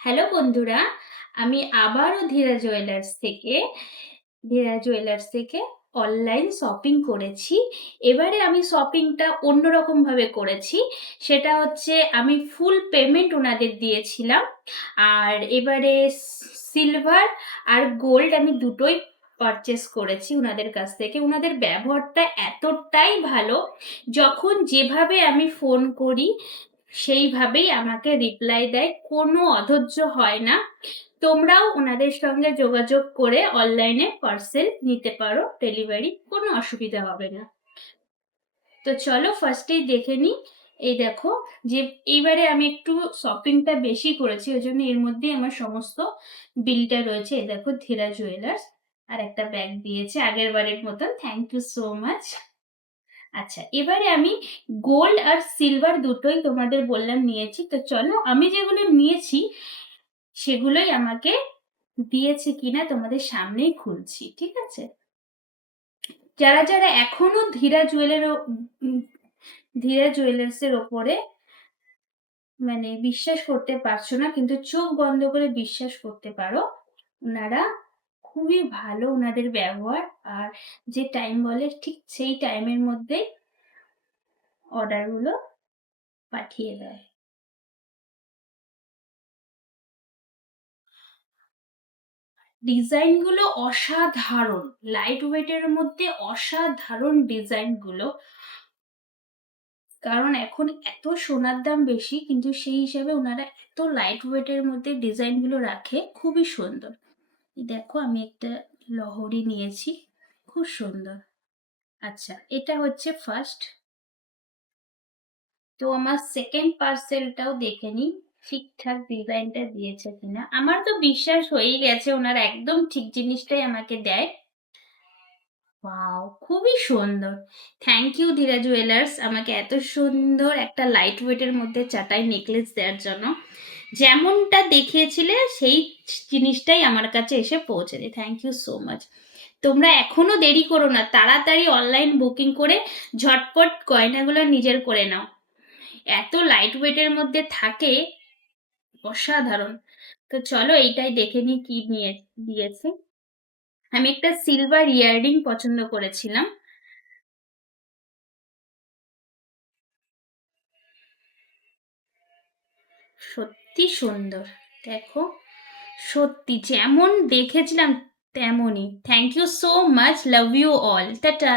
Hello বন্ধুরা, আমি আবারও ধীরা জুয়েলার্স থেকে অনলাইন শপিং করেছি। এবারে আমি শপিংটা অন্যরকমভাবে করেছি। সেটা হচ্ছে আমি ফুল পেমেন্ট ওনাদের দিয়েছিলাম। আর এবারে সিলভার আর গোল্ড আমি দুটোই পারচেস করেছি ওনাদের কাছ থেকে। ওনাদের ব্যবহারটা এতটাই ভালো, যখন যেভাবে আমি ফোন করি সেইভাবেই আমাকে রিপ্লাই দেয়, কোনো অধৈর্য হয় না। তোমরাও ওনাদের সঙ্গে যোগাযোগ করে অনলাইনে পার্সেল নিতে পারো, ডেলিভারি কোনো অসুবিধা হবে না। তো চলো ফার্স্টেই দেখে নিই। এই দেখো, যে এইবারে আমি একটু শপিংটা বেশি করেছি, ওই জন্য এর মধ্যেই আমার সমস্ত বিলটা রয়েছে। এই দেখো, ধীরা জুয়েলার্স আর একটা ব্যাগ দিয়েছে আগের বারের মতন, থ্যাংক ইউ সো মাচ। আচ্ছা, এবারে আমি গোল্ড আর সিলভার দুটোই তোমাদের বললাম নিয়েছি। তো চলো, আমি যেগুলো নিয়েছি সেগুলোই আমাকে দিয়েছে কিনা তোমাদের সামনেই খুলছি, ঠিক আছে? যারা যারা এখনো ধীরা জুয়েলার্সের ওপরে মানে বিশ্বাস করতে পারছো না, কিন্তু চোখ বন্ধ করে বিশ্বাস করতে পারো। ওনারা খুবই ভালো, ওনাদের ব্যবহার। আর যে টাইম বলে ঠিক সেই টাইমের মধ্যেই অর্ডারগুলো পাঠিয়ে দেয়। ডিজাইনগুলো অসাধারণ, লাইট ওয়েটের মধ্যে অসাধারণ ডিজাইনগুলো। কারণ এখন এত সোনার দাম বেশি, কিন্তু সেই হিসাবে ওনারা এত লাইট ওয়েটের মধ্যে ডিজাইনগুলো রাখে, খুবই সুন্দর। এই দেখো, আমি একটা লহরি নিয়েছি, খুব সুন্দর। আচ্ছা, এটা হচ্ছে ফার্স্ট। তো আমার সেকেন্ড পার্সেলটাও দেখে নিই ঠিকঠাক ডিজাইনটা দিয়েছে কিনা। আমার তো বিশ্বাস হয়েই গেছে, ওনারা একদম ঠিক জিনিসটাই আমাকে দেয়। ওয়াও, খুবই সুন্দর। থ্যাংক ইউ ধীরা জুয়েলার্স, আমাকে এত সুন্দর একটা লাইট ওয়েটের মধ্যে চাটাই নেকলেস দেওয়ার জন্য। যেমনটা দেখিয়েছিলে সেই জিনিসটাই আমার কাছে এসে পৌঁছেছে, থ্যাংক ইউ সো মাচ। তোমরা এখনো দেরি করো না, তাড়াতাড়ি অনলাইন বুকিং করে ঝটপট গয়নাগুলো নিজের করে নাও। এত লাইট ওয়েটের মধ্যে থাকে, অসাধারণ। তো চলো এইটাই দেখে নিই কি নিয়ে দিয়েছে। আমি একটা সিলভার ইয়াররিং পছন্দ করেছিলাম। সত্যি সুন্দর, দেখো, সত্যি যেমন দেখেছিলাম তেমনই। Thank you so much, love you all, tata.